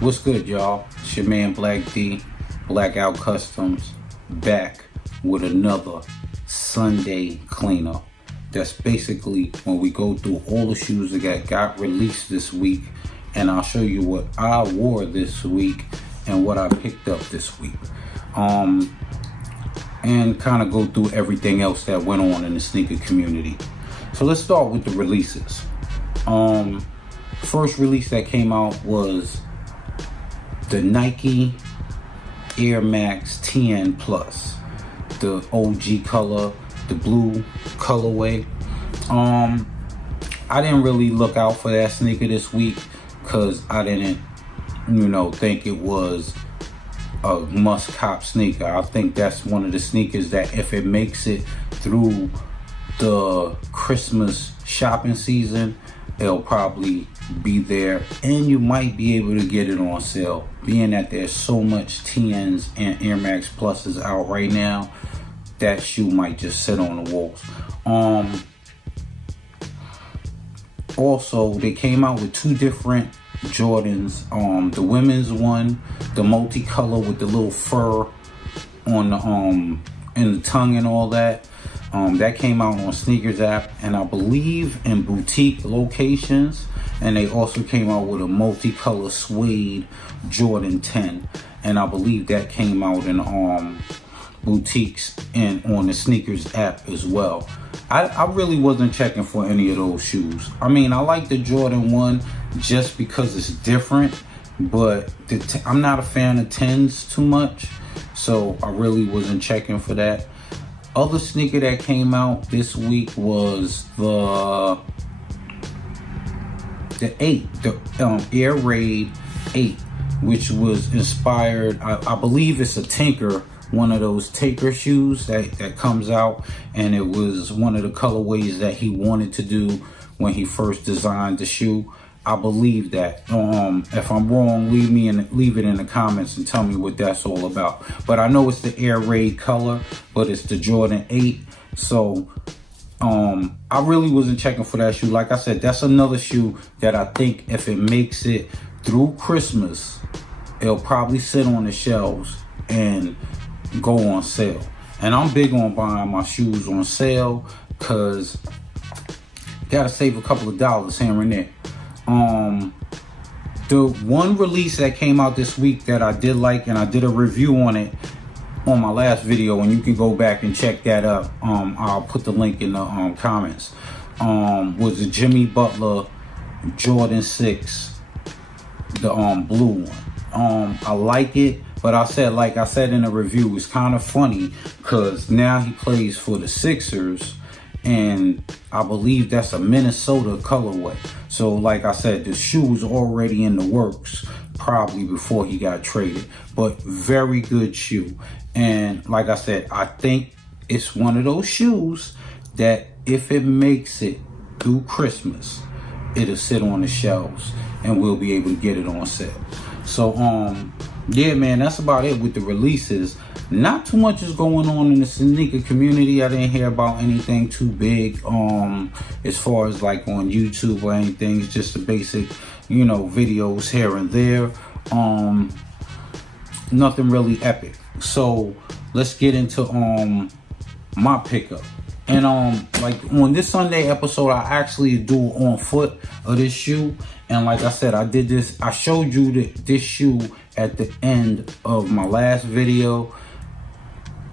What's good, y'all? It's your man Black D, Blackout Customs, back with another Sunday cleanup. That's basically when we go through all the shoes that got released this week, and I'll show you what I wore this week and what I picked up this week. And kind of go through everything else that went on in the sneaker community. So let's start with the releases. First release that came out was the Nike Air Max 10 Plus, the OG color, the blue colorway. I didn't really look out for that sneaker this week because I didn't, think it was a must cop sneaker. I think that's one of the sneakers that if it makes it through the Christmas shopping season, it'll probably be there, and you might be able to get it on sale. Being that there's so much 10s and Air Max Pluses out right now, that shoe might just sit on the walls. Also, they came out with two different Jordans. The women's one, the multicolor with the little fur on the in the tongue and all that. That came out on Sneakers app, and I believe in boutique locations. And they also came out with a multicolor suede Jordan 10, and I believe that came out in boutiques and on the Sneakers app as well. I really wasn't checking for any of those shoes. I mean, I like the Jordan 1 just because it's different, but I'm not a fan of 10s too much, so I really wasn't checking for that. Other sneaker that came out this week was the 8, the Air Raid 8, which was inspired, I believe it's a Tinker, one of those Tinker shoes that comes out, and it was one of the colorways that he wanted to do when he first designed the shoe. I believe that. If I'm wrong, leave it in the comments and tell me what that's all about. But I know it's the Air Raid color, but it's the Jordan 8. So I really wasn't checking for that shoe. Like I said, that's another shoe that I think if it makes it through Christmas, it'll probably sit on the shelves and go on sale. And I'm big on buying my shoes on sale because you gotta save a couple of dollars here and there. The one release that came out this week that I did like, and I did a review on it on my last video, and you can go back and check that up. I'll put the link in the comments. Was the Jimmy Butler Jordan 6, the blue one. I like it, but like I said in the review, it's kind of funny because now he plays for the Sixers, and I believe that's a Minnesota colorway. So like I said, the shoe was already in the works probably before he got traded, but very good shoe. And like I said, I think it's one of those shoes that if it makes it through Christmas, it'll sit on the shelves and we'll be able to get it on sale. So yeah, man, that's about it with the releases. Not too much is going on in the sneaker community. I didn't hear about anything too big as far as like on YouTube or anything. It's just the basic, videos here and there. Nothing really epic. So let's get into my pickup. And like on this Sunday episode, I actually do on foot of this shoe. And like I said, I showed you this shoe at the end of my last video,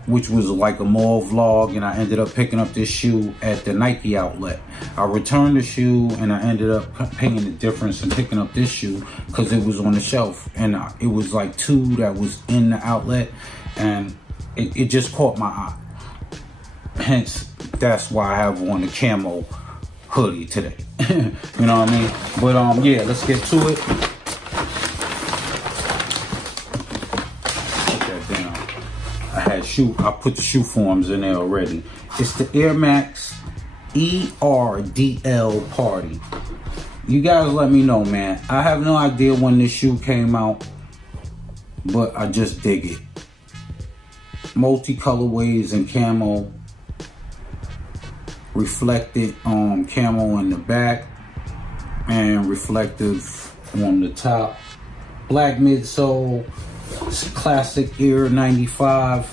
which was like a mall vlog, and I ended up picking up this shoe at the Nike outlet. I returned the shoe, and I ended up paying the difference and picking up this shoe because it was on the shelf, and it was like two that was in the outlet, and it just caught my eye. Hence, that's why I have on the camo hoodie today. You know what I mean? But yeah, let's get to it. I put the shoe forms in there already. It's the Air Max ERDL Party. You guys let me know, man. I have no idea when this shoe came out, but I just dig it. Multi-colorways and camo. Reflected camo in the back and reflective on the top. black midsole, classic Air 95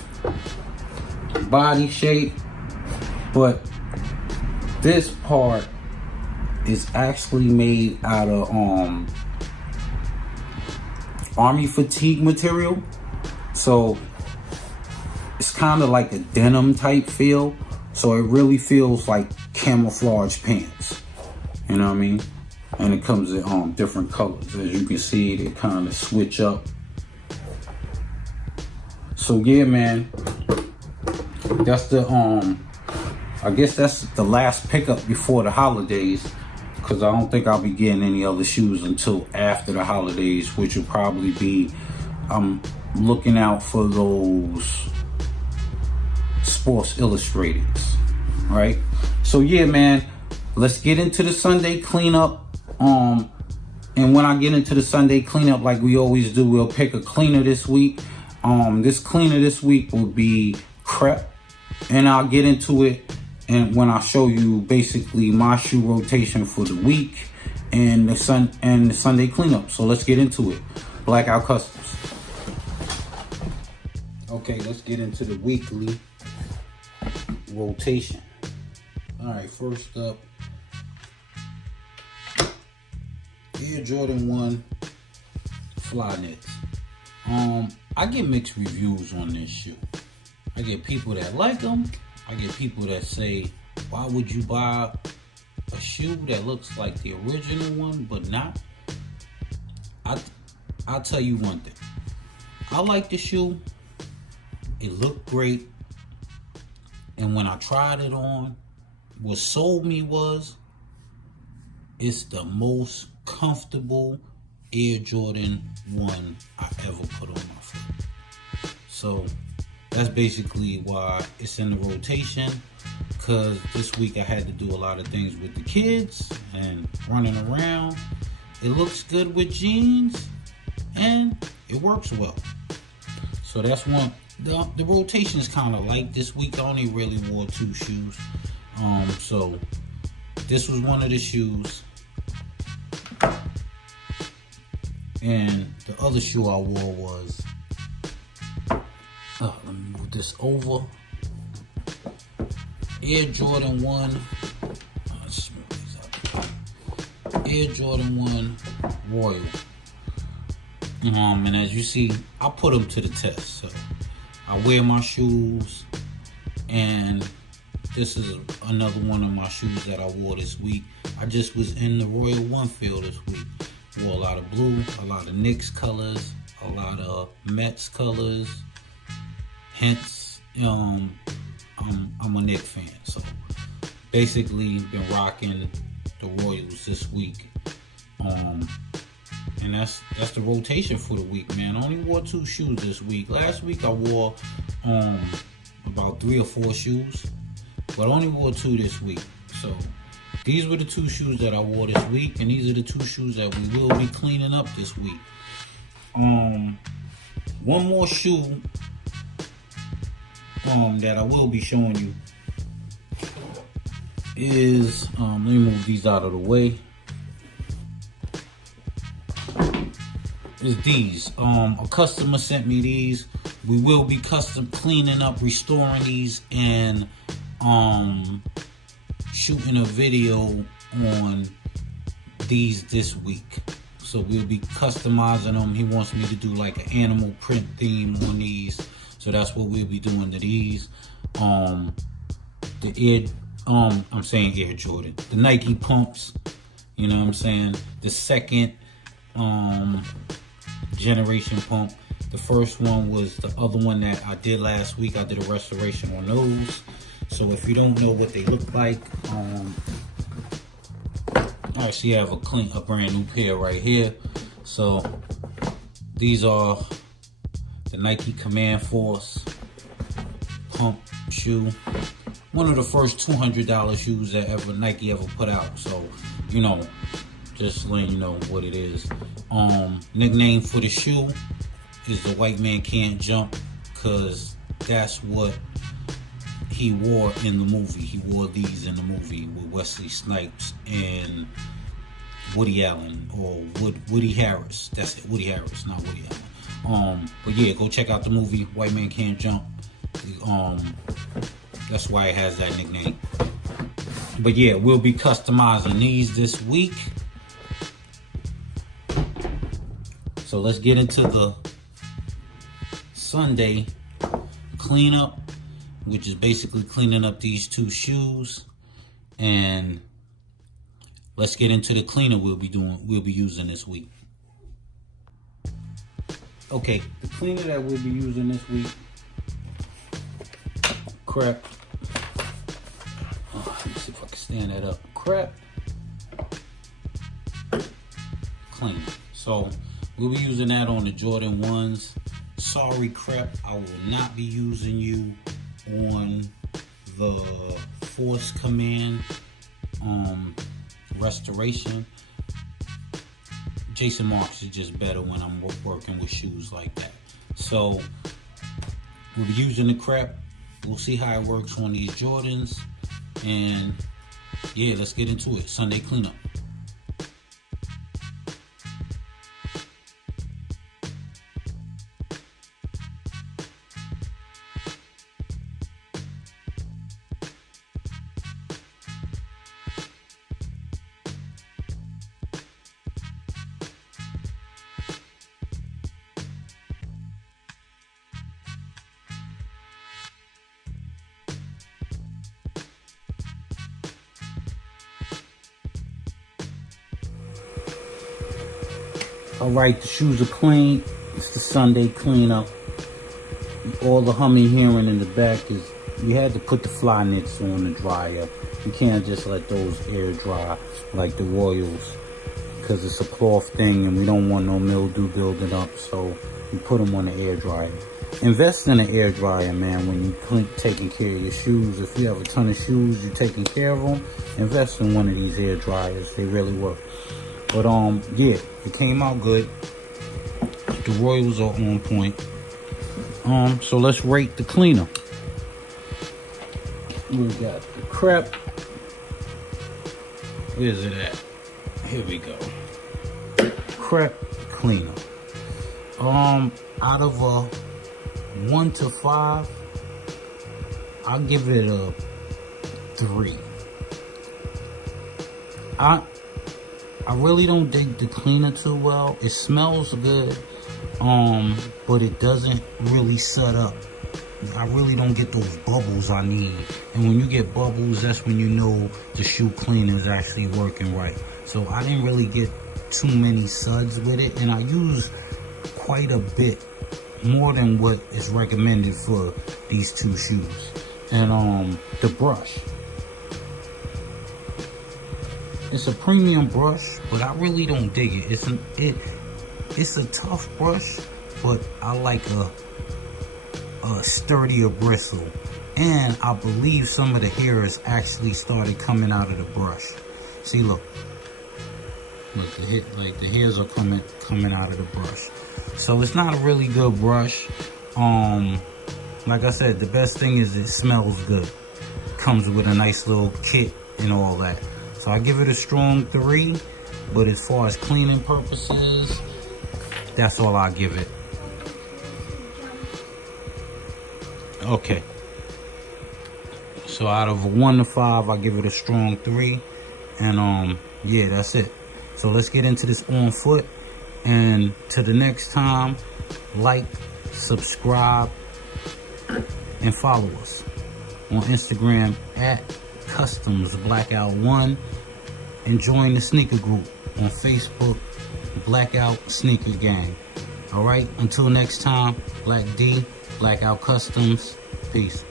body shape, but this part is actually made out of army fatigue material, so it's kind of like a denim type feel, so it really feels like camouflage pants, you know what I mean? And it comes in different colors. As you can see, they kind of switch up. So yeah, man, that's the I guess that's the last pickup before the holidays, because I don't think I'll be getting any other shoes until after the holidays, which will probably be, I'm looking out for those Sports Illustrateds, right? So yeah, man, let's get into the Sunday cleanup. And when I get into the Sunday cleanup, like we always do, we'll pick a cleaner this week. This cleaner this week will be Crep, and I'll get into it and when I show you basically my shoe rotation for the week and the Sunday cleanup. So let's get into it. Blackout Customs. Okay, let's get into the weekly rotation. All right, first up, Air Jordan 1 Flyknits. I get mixed reviews on this shoe. I get people that like them. I get people that say, why would you buy a shoe that looks like the original one but not? I'll tell you one thing. I like the shoe. It looked great. And when I tried it on, what sold me was it's the most comfortable Air Jordan 1 I ever put on my foot. So that's basically why it's in the rotation, because this week I had to do a lot of things with the kids and running around. It looks good with jeans and it works well. So that's one. The rotation is kind of light this week. I only really wore 2 shoes. So this was one of the shoes. And the other shoe I wore was, let me move this over. Air Jordan 1. Air Jordan 1 Royal. And as you see, I put them to the test. So I wear my shoes, and this is another one of my shoes that I wore this week. I just was in the Royal One field this week. Wore a lot of blue, a lot of Knicks colors, a lot of Mets colors. Hence, I'm a Knicks fan. So basically been rocking the Royals this week. And that's the rotation for the week, man. I only wore 2 shoes this week. Last week I wore about 3 or 4 shoes, but I only wore 2 this week. So these were the 2 shoes that I wore this week, and these are the 2 shoes that we will be cleaning up this week. One more shoe that I will be showing you is, let me move these out of the way. Is these. A customer sent me these. We will be custom cleaning up, restoring these, and shooting a video on these this week. So we'll be customizing them. He wants me to do like an animal print theme on these. So that's what we'll be doing to these. I'm saying Air Jordan. The Nike pumps, you know what I'm saying? The second generation pump. The first one was the other one that I did last week. I did a restoration on those. So if you don't know what they look like, I actually have a brand new pair right here. So these are the Nike Command Force pump shoe. One of the first $200 shoes that Nike ever put out. So, you know, just letting you know what it is. Nickname for the shoe is the White Man Can't Jump, because that's what he wore in the movie. He wore these in the movie with Wesley Snipes and Woody Allen or Woody Harris. That's it, Woody Harris, not Woody Allen. But yeah, go check out the movie White Man Can't Jump. That's why it has that nickname. But yeah, we'll be customizing these this week. So let's get into the Sunday cleanup, which is basically cleaning up these two shoes. And let's get into the cleaner we'll be using this week. Okay, the cleaner that we'll be using this week, Crep. Let me see if I can stand that up. Crep cleaner. So we'll be using that on the Jordan 1s. Sorry, Crep, I will not be using you on the Force Command restoration. Jason Marks is just better when I'm working with shoes like that. So we'll be using the Crep. We'll see how it works on these Jordans. And yeah, let's get into it. Sunday cleanup. Alright, the shoes are clean. It's the Sunday cleanup. All the humming hearing in the back is you had to put the fly knits on the dryer. You can't just let those air dry like the Royals, because it's a cloth thing and we don't want no mildew building up, so you put them on the air dryer. Invest in an air dryer, man, when you're taking care of your shoes. If you have a ton of shoes, you're taking care of them, invest in one of these air dryers. They really work. But yeah, it came out good. The Royals are on point. So let's rate the cleaner. We got the Crep. Where's it at? Here we go. Crep cleaner. Out of a 1 to 5, I'll give it a 3. I really don't dig the cleaner too well. It smells good, but it doesn't really set up. I really don't get those bubbles I need. And when you get bubbles, that's when you know the shoe cleaner is actually working right. So I didn't really get too many suds with it, and I use quite a bit more than what is recommended for these two shoes. And the brush. It's a premium brush, but I really don't dig it. It's a tough brush, but I like a sturdier bristle. And I believe some of the hairs actually started coming out of the brush. See, look, the hairs are coming out of the brush. So it's not a really good brush. Like I said, the best thing is it smells good. Comes with a nice little kit and all that. So I give it a strong 3, but as far as cleaning purposes, that's all I give it. Okay. So out of a 1 to 5, I give it a strong 3. And yeah, that's it. So let's get into this on foot. And to the next time, like, subscribe, and follow us on Instagram at CustomsBlackout1, and join the sneaker group on Facebook, Blackout Sneaker Gang. All right, until next time, Black D, Blackout Customs, peace.